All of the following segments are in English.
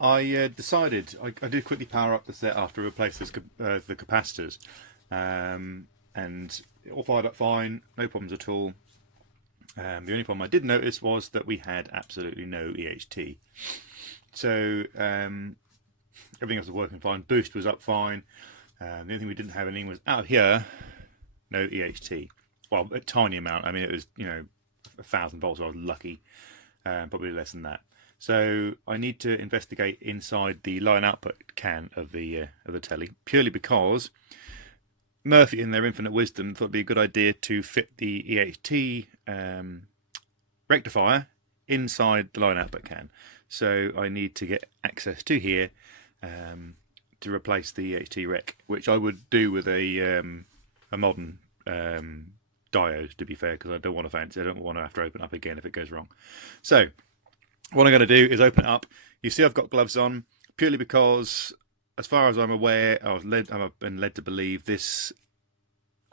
decided I did quickly power up the set after I replaced the capacitors, and it all fired up fine, no problems at all. The only problem I did notice was that we had absolutely no EHT. So everything else was working fine. Boost was up fine. The only thing we didn't have anything was out here, no EHT. Well, a tiny amount. I mean, it was 1,000 volts. So I was lucky, probably less than that. So I need to investigate inside the line output can of the telly, purely because Murphy, in their infinite wisdom, thought it'd be a good idea to fit the EHT rectifier inside the line output can. So I need to get access to here to replace the EHT rec, which I would do with a modern diode, to be fair, because I don't want to have to open up again if it goes wrong. So what I'm going to do is open it up. You see I've got gloves on, purely because, as far as I'm aware, I've been led to believe the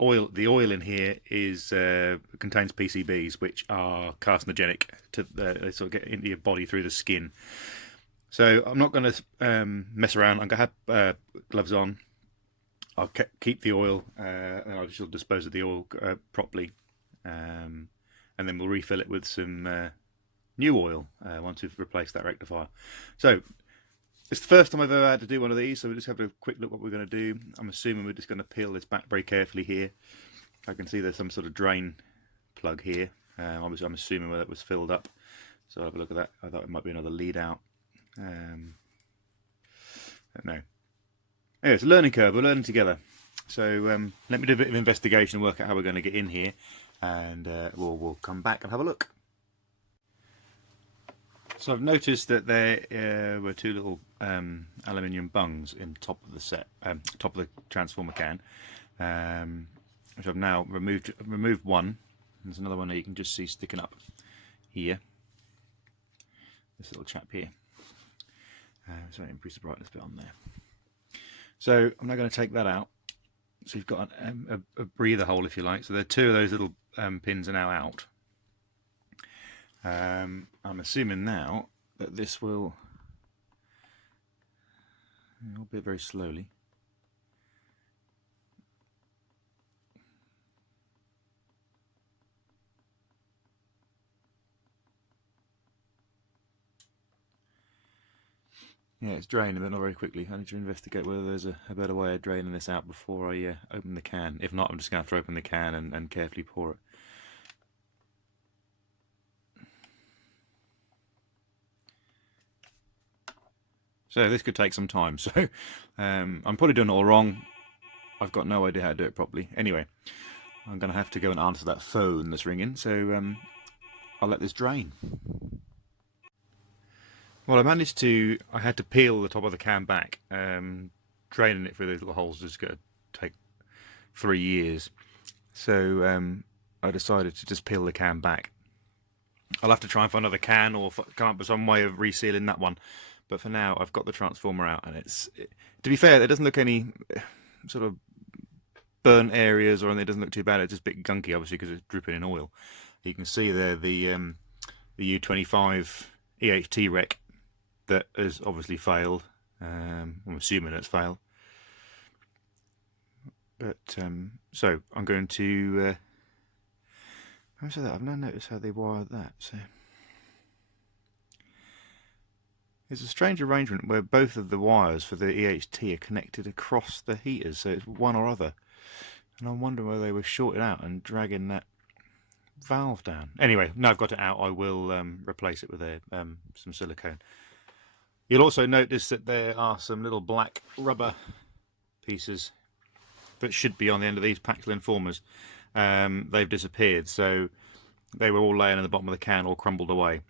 oil in here contains PCBs, which are carcinogenic. They sort of get into your body through the skin. So I'm not going to mess around. I'm going to have gloves on. I'll keep the oil, and I shall dispose of the oil properly, and then we'll refill it with some new oil once we've replaced that rectifier. So it's the first time I've ever had to do one of these, so we'll just have a quick look what we're going to do. I'm assuming we're just going to peel this back very carefully here. I can see there's some sort of drain plug here. Obviously I'm assuming where that was filled up, so I'll have a look at that. I thought it might be another lead out. I don't know. Anyway, it's a learning curve. We're learning together. So let me do a bit of investigation and work out how we're going to get in here, and we'll come back and have a look. So I've noticed that there were two little aluminium bungs in top of the top of the transformer can, which I've now removed. I've removed one. There's another one that you can just see sticking up here. This little chap here. So increase the brightness a bit on there. So I'm now going to take that out. So you've got a breather hole, if you like. So there are two of those little pins are now out. I'm assuming now that this will, albeit very slowly, yeah, it's draining, but not very quickly. I need to investigate whether there's a better way of draining this out before I open the can. If not, I'm just going to have to open the can and carefully pour it. So this could take some time. So I'm probably doing it all wrong. I've got no idea how to do it properly. Anyway, I'm going to have to go and answer that phone that's ringing. So I'll let this drain. Well, I had to peel the top of the can back. Draining it through those little holes is going to take 3 years. So I decided to just peel the can back. I'll have to try and find another can or come up with some way of resealing that one. But for now, I've got the transformer out, and to be fair, it doesn't look any sort of burnt areas or anything. It doesn't look too bad. It's just a bit gunky, obviously, because it's dripping in oil. You can see there the U25 EHT rec that has obviously failed. I'm assuming it's failed. But so I'm going to. I've now noticed how they wired that. So. It's a strange arrangement where both of the wires for the EHT are connected across the heaters, so it's one or other. And I'm wondering whether they were shorted out and dragging that valve down. Anyway, now I've got it out, I will replace it with some silicone. You'll also notice that there are some little black rubber pieces that should be on the end of these Pactal informers. They've disappeared, so they were all laying in the bottom of the can, all crumbled away.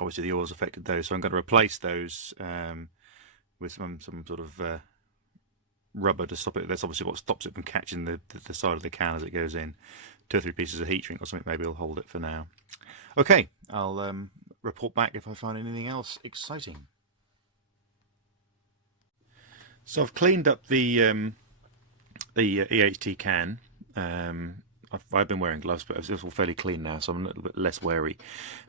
Obviously the oil's affected those, so I'm going to replace those with some sort of rubber to stop it. That's obviously what stops it from catching the side of the can as it goes in. 2 or 3 pieces of heat shrink or something maybe will hold it for now. Okay, I'll report back if I find anything else exciting. So I've cleaned up the EHT can. I've been wearing gloves, but it's all fairly clean now, so I'm a little bit less wary.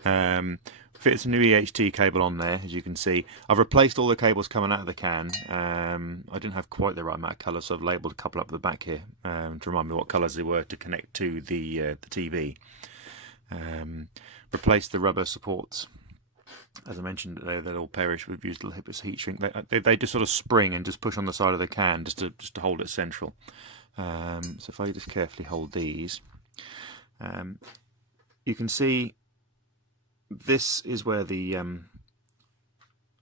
Fits a new EHT cable on there, as you can see. I've replaced all the cables coming out of the can. I didn't have quite the right amount of colour, so I've labelled a couple up the back here to remind me what colours they were to connect to the TV. Replaced the rubber supports. As I mentioned, they'll all perish. We've used this heat shrink. They just sort of spring and just push on the side of the can just to hold it central. So if I just carefully hold these, you can see this is where the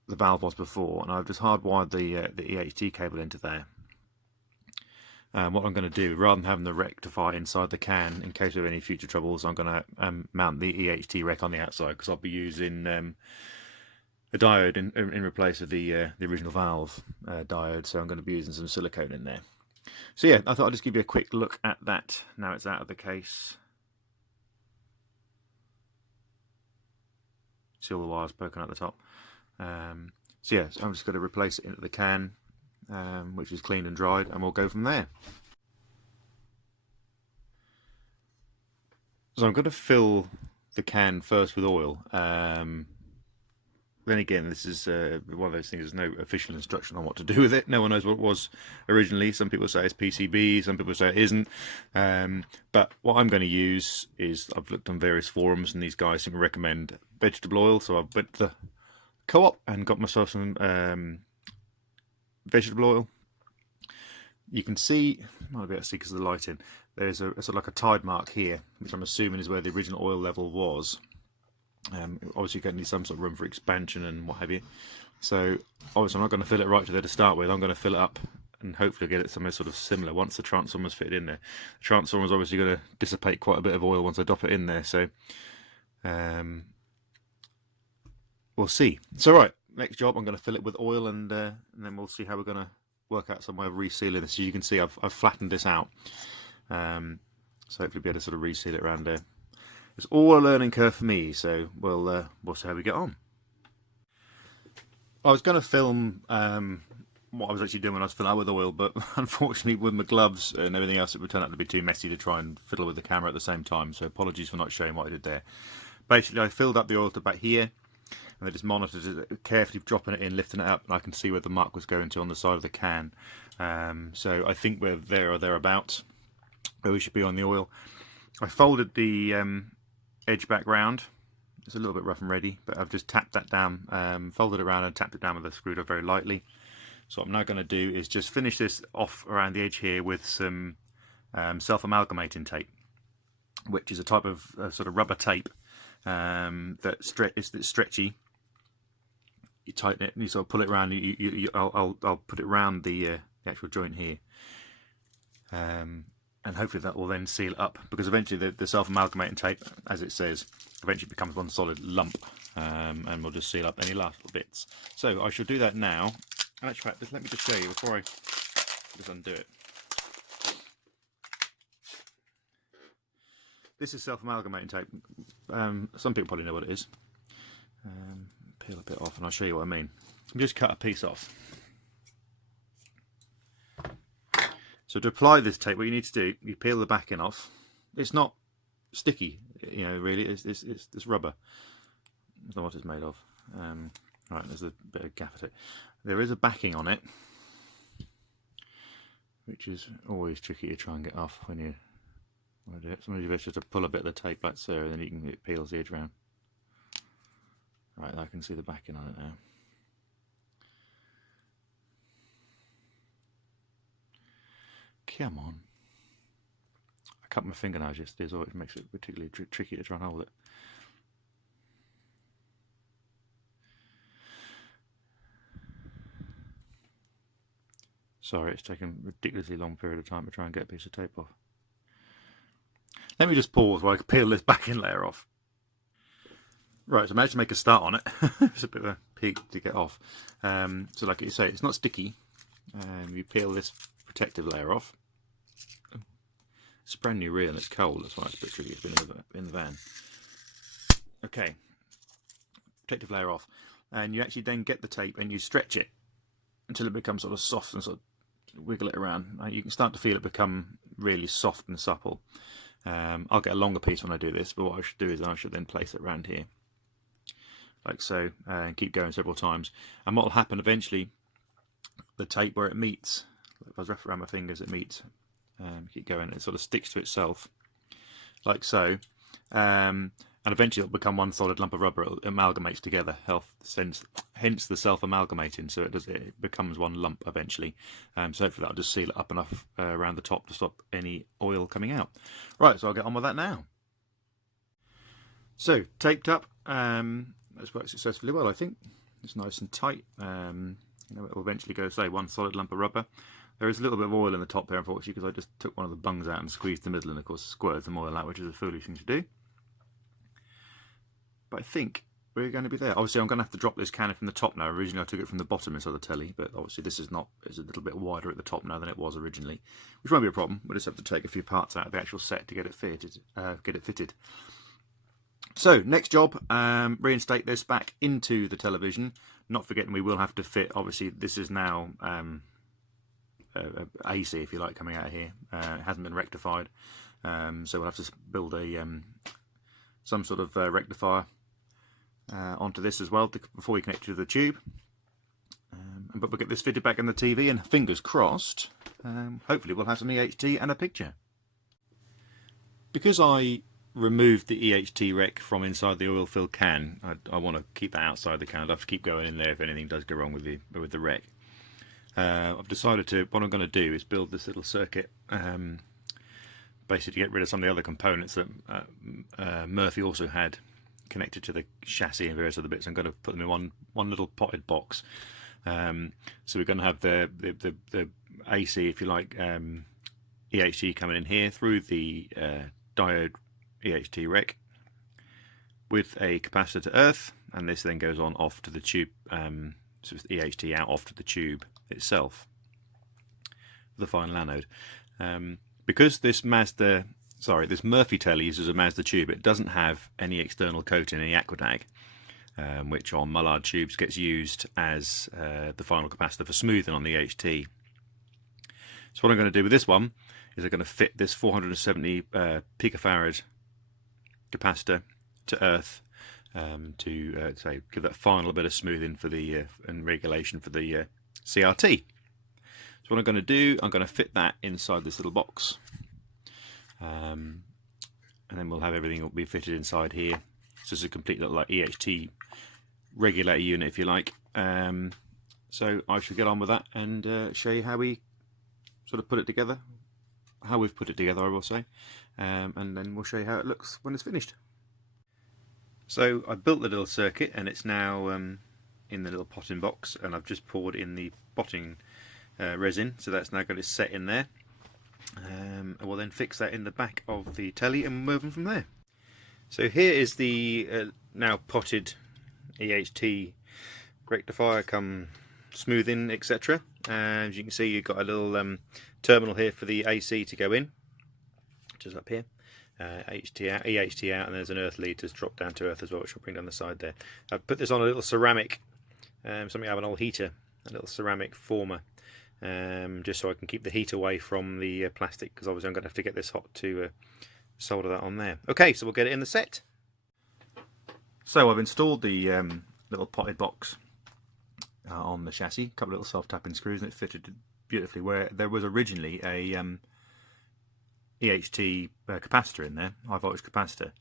valve was before, and I've just hardwired the EHT cable into there. What I'm going to do, rather than having the rectifier inside the can in case of any future troubles, I'm going to mount the EHT rec on the outside, because I'll be using a diode in place of the original valve diode, so I'm going to be using some silicone in there. So yeah, I thought I'd just give you a quick look at that now it's out of the case. See all the wires poking out the top. So yeah, so I'm just going to replace it into the can, which is cleaned and dried, and we'll go from there. So I'm going to fill the can first with oil. Then again, this is one of those things, there's no official instruction on what to do with it. No one knows what it was originally. Some people say it's PCB, some people say it isn't. But what I'm going to use is, I've looked on various forums and these guys seem to recommend vegetable oil. So I've went to the co-op and got myself some vegetable oil. You can see, might be able to see because of the lighting, there's a sort of like a tide mark here, which I'm assuming is where the original oil level was. Obviously you're going to need some sort of room for expansion and what have you. So obviously I'm not going to fill it right to there to start with. I'm going to fill it up and hopefully get it somewhere sort of similar once the transformer's fitted in there. The transformer's obviously going to dissipate quite a bit of oil once I drop it in there, so we'll see. So right, next job, I'm going to fill it with oil, and then we'll see how we're going to work out some way of resealing this. As you can see, I've flattened this out, so hopefully be able to sort of reseal it around there. It's all a learning curve for me, so we'll see how we get on. I was going to film what I was actually doing when I was filling out with oil, but unfortunately with my gloves and everything else, it would turn out to be too messy to try and fiddle with the camera at the same time, so apologies for not showing what I did there. Basically, I filled up the oil to about here, and I just monitored it, carefully dropping it in, lifting it up, and I can see where the mark was going to on the side of the can. So I think we're there or thereabouts where we should be on the oil. I folded the edge back round. It's a little bit rough and ready, but I've just tapped that down, folded it around and tapped it down with a screwdriver very lightly. So what I'm now going to do is just finish this off around the edge here with some self-amalgamating tape, which is a type of sort of rubber tape that's stretchy. You tighten it and you sort of pull it around. I'll put it around the actual joint here, and hopefully that will then seal it up, because eventually the self-amalgamating tape, as it says, eventually becomes one solid lump, and we'll just seal up any last little bits. So I shall do that now. In actual fact, let me just show you before I just undo it. This is self-amalgamating tape. Some people probably know what it is. Peel a bit off and I'll show you what I mean. Just cut a piece off. So to apply this tape, what you need to do, you peel the backing off. It's not sticky, you know, really. It's rubber. I don't know what it's made of. Right, there's a bit of gaffer tape. There is a backing on it, which is always tricky to try and get off when you want to do it. Sometimes you have to pull a bit of the tape like so, and then it peels the edge around. Right, I can see the backing on it now. Come on. I cut my fingernails yesterday, so it makes it particularly tricky to try and hold it. Sorry, it's taken a ridiculously long period of time to try and get a piece of tape off. Let me just pause while I peel this backing layer off. Right, so I managed to make a start on it. It's a bit of a pig to get off. So like you say, it's not sticky. You peel this protective layer off. It's a brand new reel and it's cold, that's why it's a bit tricky. It's been in the van. Okay, protective layer off. And you actually then get the tape and you stretch it until it becomes sort of soft and sort of wiggle it around. You can start to feel it become really soft and supple. I'll get a longer piece when I do this, but what I should do is I should then place it around here, like so, and keep going several times. And what will happen eventually, the tape where it meets, if I wrap around my fingers, it meets, keep going, it sort of sticks to itself, like so. And eventually it'll become one solid lump of rubber. It amalgamates together, hence the self-amalgamating. So it becomes one lump eventually. So hopefully that'll just seal it up enough around the top to stop any oil coming out. Right, so I'll get on with that now. So taped up, that's worked successfully well, I think. It's nice and tight. It'll eventually go, say, one solid lump of rubber. There is a little bit of oil in the top there, unfortunately, because I just took one of the bungs out and squeezed the middle, and of course squirted some oil out, which is a foolish thing to do. But I think we're going to be there. Obviously, I'm going to have to drop this cannon from the top now. Originally, I took it from the bottom inside the telly, but obviously this is not. It's a little bit wider at the top now than it was originally, which won't be a problem. We'll just have to take a few parts out of the actual set to get it fitted. So next job, reinstate this back into the television. Not forgetting we will have to fit. Obviously, this is now AC, if you like, coming out of here. It hasn't been rectified, so we'll have to build a some sort of rectifier onto this as well before we connect it to the tube. But we'll get this fitted back in the TV, and fingers crossed, hopefully we'll have some EHT and a picture. Because I removed the EHT rec from inside the oil-filled can, I want to keep that outside the can. I'd have to keep going in there if anything does go wrong with the rec. I've decided what I'm going to do is build this little circuit, basically to get rid of some of the other components that Murphy also had connected to the chassis and various other bits. I'm going to put them in one little potted box. So we're going to have the AC, if you like, EHT coming in here through the diode EHT rec with a capacitor to earth, and this then goes on off to the tube, so it's EHT out off to the tube itself, the final anode. Because this Murphy telly uses a Mazda tube, it doesn't have any external coating, any aquadag, which on Mullard tubes gets used as the final capacitor for smoothing on the EHT. So what I'm going to do with this one is I'm going to fit this 470 picofarad capacitor to earth to say give that final bit of smoothing for the and regulation for the CRT. So what I'm going to do, I'm going to fit that inside this little box, and then we'll have everything will be fitted inside here. So it's a complete little like EHT regulator unit, if you like. So I should get on with that and show you how we sort of put it together, how we've put it together, I will say, and then we'll show you how it looks when it's finished. So I built the little circuit, and it's now in the little potting box, and I've just poured in the potting resin, so that's now got it set in there. And we'll then fix that in the back of the telly and move on from there. So here is the now potted EHT rectifier come smoothing, etc. As you can see, you've got a little terminal here for the AC to go in, which is up here. EHT out, and there's an earth lead to drop down to earth as well, which I'll bring down the side there. I've put this on a little ceramic, something I have an old heater, a little ceramic former, just so I can keep the heat away from the plastic, because obviously I'm going to have to get this hot to solder that on there. Okay, so we'll get it in the set. So I've installed the little potted box on the chassis, a couple of little self-tapping screws, and it fitted beautifully where there was originally a EHT capacitor in there, high voltage capacitor,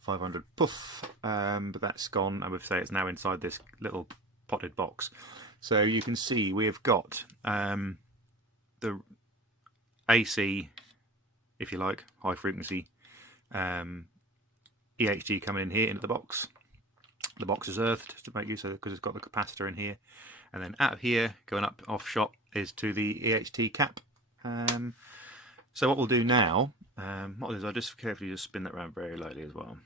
500 puff, but that's gone, and we say it's now inside this little potted box. So you can see we have got the AC, if you like, high frequency EHT coming in here into the box. The box is earthed to make use of it because it's got the capacitor in here, and then out of here, going up off shot, is to the EHT cap. So what we'll do now, what I'll do is I'll just carefully spin that around very lightly as well.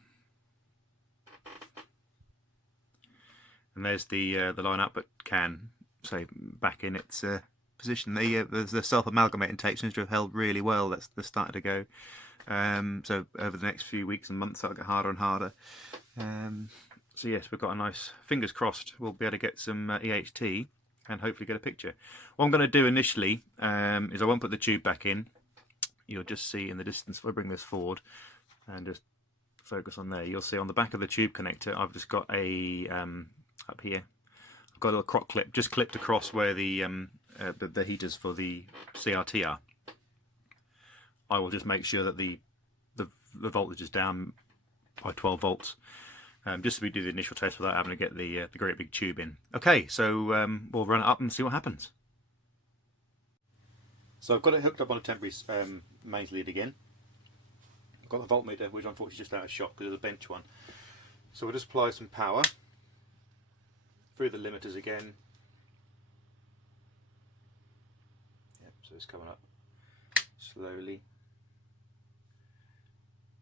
And there's the line output can, say, back in its position. The self-amalgamating tape seems to have held really well. That's started to go. So over the next few weeks and months, that'll get harder and harder. So yes, we've got a nice, fingers crossed, we'll be able to get some EHT and hopefully get a picture. What I'm going to do initially is I won't put the tube back in, you'll just see in the distance, if I bring this forward and just focus on there, you'll see on the back of the tube connector I've just got a up here I've got a little crock clip just clipped across where the heaters for the CRT are. I will just make sure that the voltage is down by 12 volts, just so we do the initial test without having to get the great big tube in. Okay, so we'll run it up and see what happens. So I've got it hooked up on a temporary mains lead again. I've got the voltmeter, which unfortunately is just out of shot because it's a bench one. So we'll just apply some power through the limiters again. Yep, so it's coming up slowly.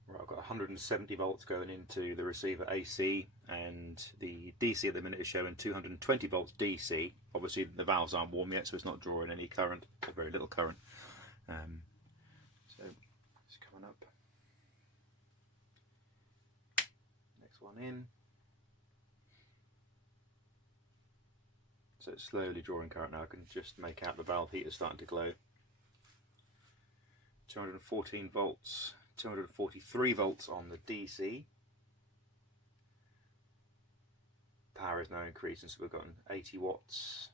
Right, I've got 170 volts going into the receiver AC, and the DC at the minute is showing 220 volts DC. Obviously the valves aren't warm yet, so it's not drawing any current, or very little current. So it's coming up. Next one in. So it's slowly drawing current now. I can just make out the valve heater starting to glow. 214 volts. 243 volts on the DC. Power is now increasing, so we've got 80 watts.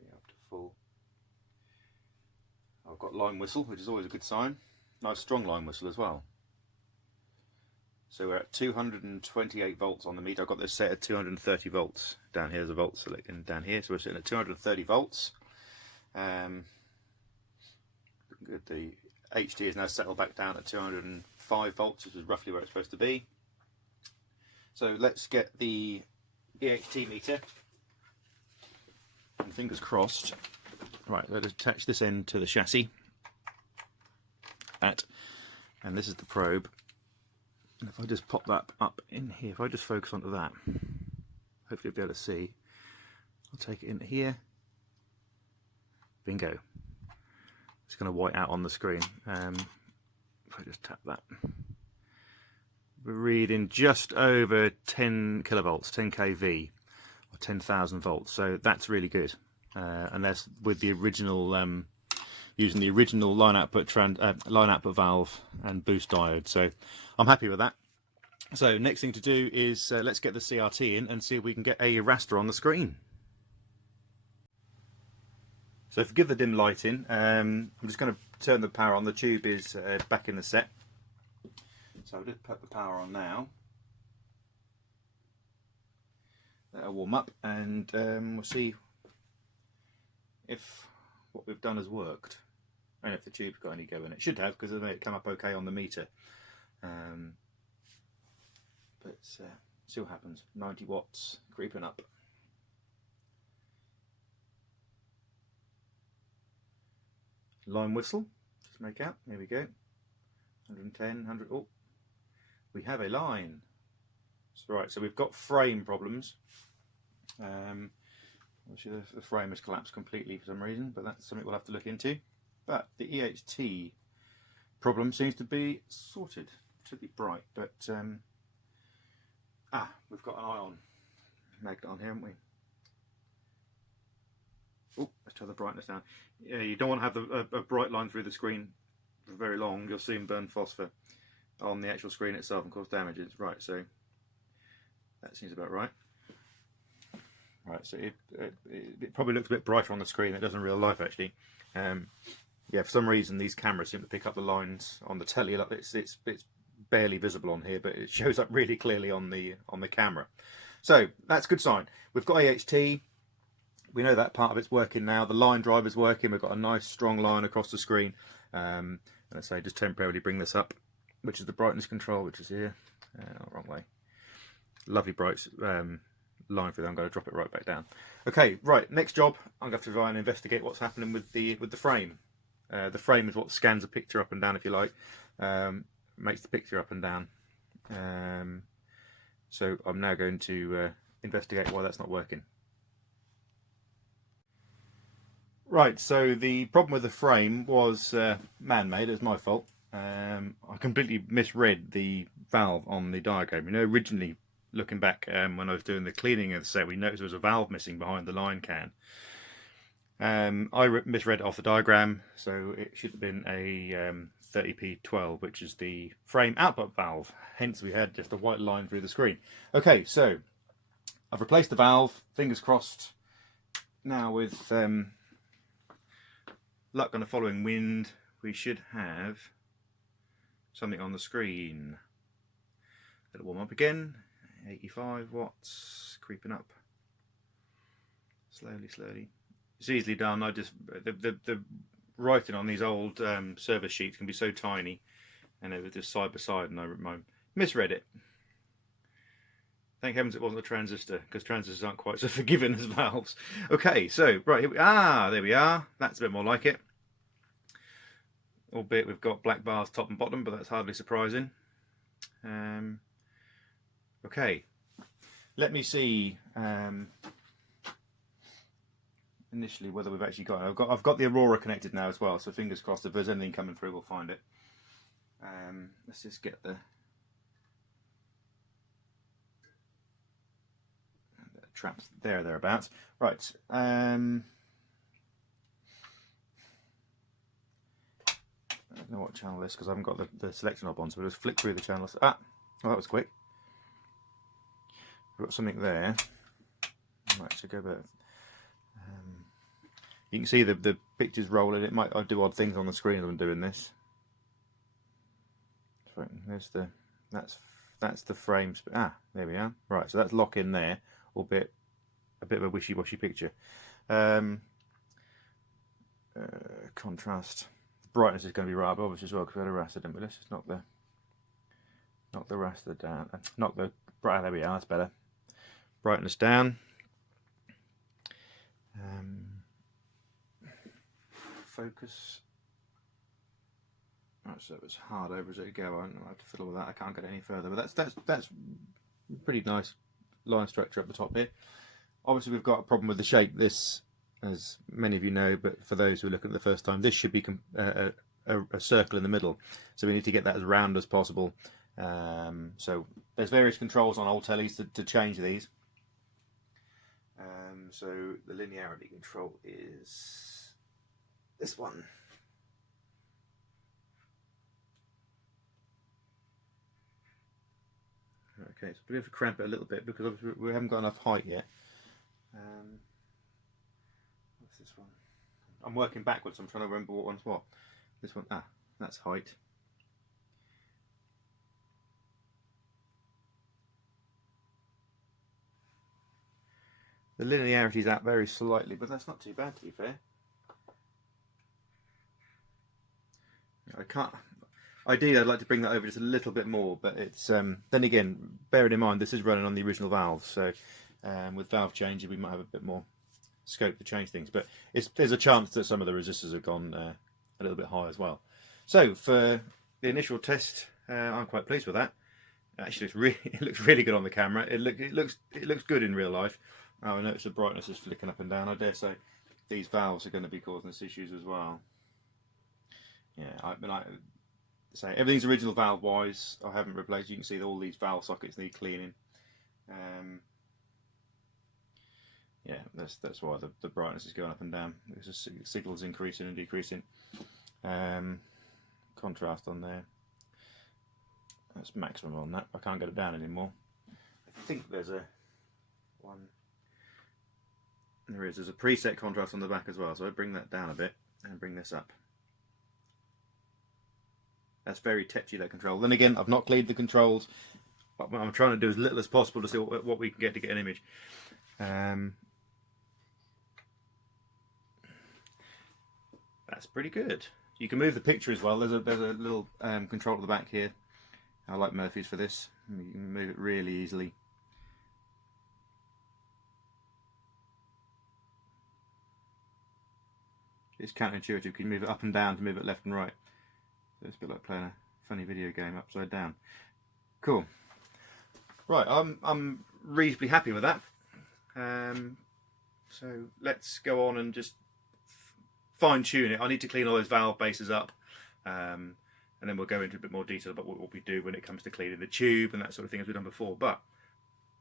Up to full. I've got line whistle, which is always a good sign. Nice strong line whistle as well. So we're at 228 volts on the meter. I've got this set at 230 volts. Down here's a volt selecting down here, so we're sitting at 230 volts. The HT is now settled back down at 205 volts, which is roughly where it's supposed to be. So let's get the EHT meter, and fingers crossed. Right, let's attach this end to the chassis. And this is the probe. And if I just pop that up in here, if I just focus onto that, hopefully you'll be able to see. I'll take it in here. Bingo. It's going to white out on the screen. If I just tap that, we're reading just over 10 kilovolts, 10 kV, or 10,000 volts. So that's really good, and that's with the original, using the original line output valve and boost diode. So I'm happy with that. So next thing to do is let's get the CRT in and see if we can get a raster on the screen. So forgive the dim lighting. I'm just going to turn the power on. The tube is back in the set. So I'll just put the power on now. That'll warm up, and we'll see if what we've done has worked. And if the tube's got any go in. It should have, because it made it come up okay on the meter. But see what happens. 90 watts, creeping up. Line whistle, just make out, there we go, 110, 100, oh, we have a line. That's right, so we've got frame problems. Obviously the frame has collapsed completely for some reason, but that's something we'll have to look into. But the EHT problem seems to be sorted, should be bright, but we've got an ion magnet on here, haven't we? Oh, let's turn the brightness down. Yeah, you don't want to have a bright line through the screen for very long. You'll soon burn phosphor on the actual screen itself and cause damages. Right, so that seems about right. Right, so it probably looks a bit brighter on the screen than it does in real life, actually. Yeah, for some reason these cameras seem to pick up the lines on the telly. Like it's barely visible on here, but it shows up really clearly on the camera. So that's a good sign. We've got AHT. We know that part of it's working now. The line driver's working. We've got a nice strong line across the screen. And I say just temporarily bring this up, which is the brightness control, which is here. Wrong way. Lovely bright line through there. I'm going to drop it right back down. Okay, right. Next job. I'm going to have to try and investigate what's happening with the frame. The frame is what scans a picture up and down, if you like. Makes the picture up and down. So I'm now going to investigate why that's not working. Right, so the problem with the frame was man-made. It was my fault. I completely misread the valve on the diagram. You know, originally, looking back when I was doing the cleaning of the set, we noticed there was a valve missing behind the line can. I misread it off the diagram, so it should have been a 30p12, which is the frame output valve. Hence, we had just a white line through the screen. Okay, so I've replaced the valve. Fingers crossed. Now, with luck on the following wind, we should have something on the screen. Let it warm up again. 85 watts, creeping up. Slowly, slowly. It's easily done. I just the writing on these old service sheets can be so tiny, and it was just side by side, and I misread it. Thank heavens it wasn't a transistor, because transistors aren't quite so forgiving as valves. Okay, so right here there we are. That's a bit more like it. Albeit we've got black bars top and bottom, but that's hardly surprising. Okay, let me see. Initially whether we've actually got it. I've got the Aurora connected now as well, so fingers crossed if there's anything coming through we'll find it. Let's just get the traps thereabouts. Right. I don't know what channel this is because I haven't got the selection knob on, so we'll just flick through the channels. Oh, that was quick. We've got something there. Right, so go back. You can see the pictures rolling. I do odd things on the screen as I'm doing this. Right, there's that's the frames. There we are. Right, so that's lock in there, albeit a bit of a wishy-washy picture. Contrast. The brightness is going to be rather obvious as well because we had a raster, didn't we? Let's just knock the raster down. Knock the bright. There we are. That's better. Brightness down. Focus. Right, so it's hard over as it go. I don't have to fiddle with that. I can't get any further. But that's pretty nice line structure up the top here. Obviously, we've got a problem with the shape. This, as many of you know, but for those who are looking at the first time, this should be a circle in the middle. So we need to get that as round as possible. So there's various controls on old tellies to change these. So the linearity control is this one. Okay, so we have to cramp it a little bit because obviously we haven't got enough height yet. What's this one? I'm working backwards. I'm trying to remember what one's what. This one, that's height. The linearity is out very slightly, but that's not too bad to be fair. I can't. Ideally, I'd like to bring that over just a little bit more, but it's then again, bearing in mind this is running on the original valve, so with valve changes we might have a bit more scope to change things. But there's a chance that some of the resistors have gone a little bit high as well. So for the initial test, I'm quite pleased with that. Actually, it looks really good on the camera. It looks good in real life. Oh, I notice the brightness is flicking up and down. I dare say these valves are going to be causing us issues as well. Yeah, I say everything's original valve wise. I haven't replaced. You can see that all these valve sockets need cleaning. Yeah, that's why the brightness is going up and down. The signal's increasing and decreasing. Contrast on there. That's maximum on that. I can't get it down anymore. I think there's a one. There's a preset contrast on the back as well, so I bring that down a bit and bring this up. That's very tetchy, that control. Then again, I've not cleaned the controls, but I'm trying to do as little as possible to see what we can get to get an image. That's pretty good. You can move the picture as well. There's a little control at the back here. I like Murphy's for this. You can move it really easily. It's counterintuitive. You can move it up and down to move it left and right. So it's a bit like playing a funny video game upside down. Cool. Right, I'm reasonably happy with that. So let's go on and just fine tune it. I need to clean all those valve bases up, and then we'll go into a bit more detail about what we do when it comes to cleaning the tube and that sort of thing as we've done before. But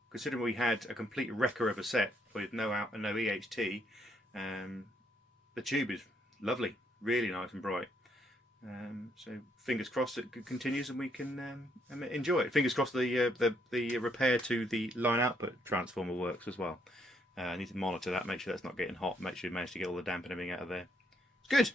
considering we had a complete wrecker of a set with no out and no EHT, the tube is lovely, really nice and bright. So fingers crossed it continues and we can enjoy it. Fingers crossed the repair to the line output transformer works as well. I need to monitor that, make sure that's not getting hot, make sure you manage to get all the damp and everything out of there. It's good.